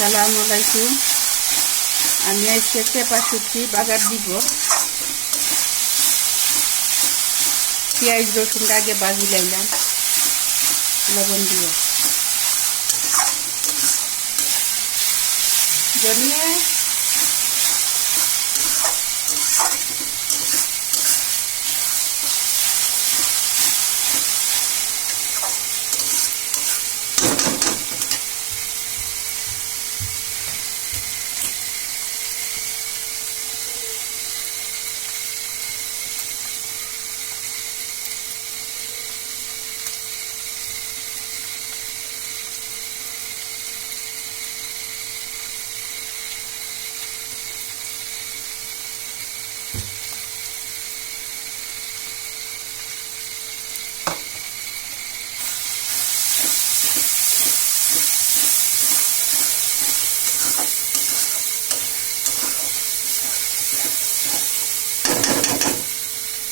আসসালামু আলাইকুম। আমি আজকে চেপা শুটকি বাগার দিব। পেঁয়াজ রসুনটা আগে বাজি লাইলাম, লবণ দিয়ে। জনিয়ে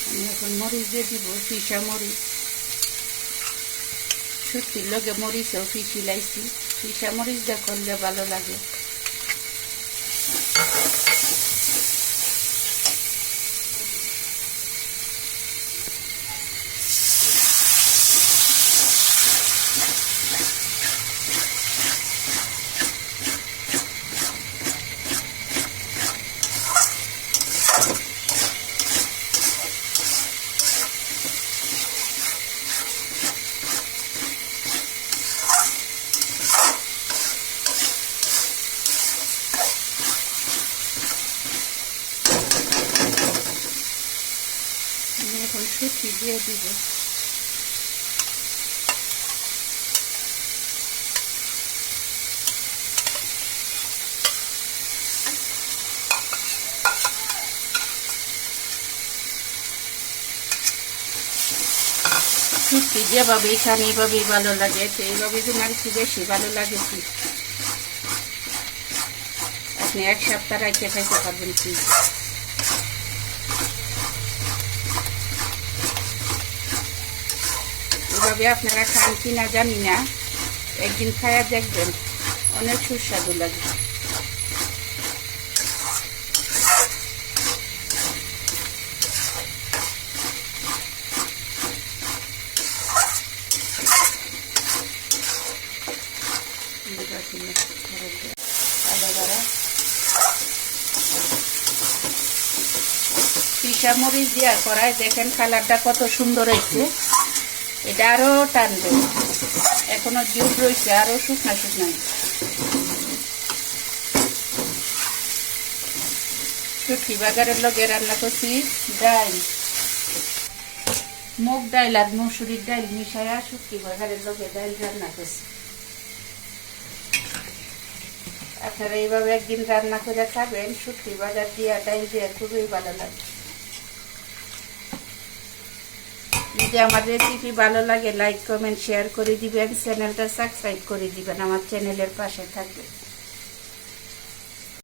আমি এখন মরিচ দিয়ে দিব পিসা মরিচ। শুটকির লগে মরিচও পিসি লাইছি পিসা মরিচ দিয়ে করলে ভালো লাগে। শুটকি দিয়ে দিব। শুটকি যেভাবে এখানে এইভাবেই ভালো লাগে এইভাবে যেন আর কি বেশি ভালো লাগে কি? আপনি এক সপ্তাহ রাখতে খাইতে পারবেন কি? এভাবে আপনারা খান কি না জানি না। একদিন খায়া দেখবেন, অনেক সুস্বাদু লাগে। পিসা মরিচ দিয়া করায় দেখেন কালারটা কত সুন্দর হয়েছে। এটা আরও টানবে এখনও জুট রয়েছে আরও শুকনা শুকনা। শুটকি বাজারের লগে রান্না করছি, ডাল। মুগ ডাল আর মসুরির ডাল মিশাইয়া শুটকি বাজারের লগে ডাল রান্না করছি। আপনারা এইভাবে একদিন রান্না করে খাবেন, শুটকি বাজার দিয়া, ডাল দিয়া খুবই ভালো লাগে। যদি আমার রেসিপি ভালো লাগে লাইক কমেন্ট শেয়ার করে দিবেন চ্যানেলটা সাবস্ক্রাইব করে দিবেন, আমার চ্যানেলের পাশে থাকবে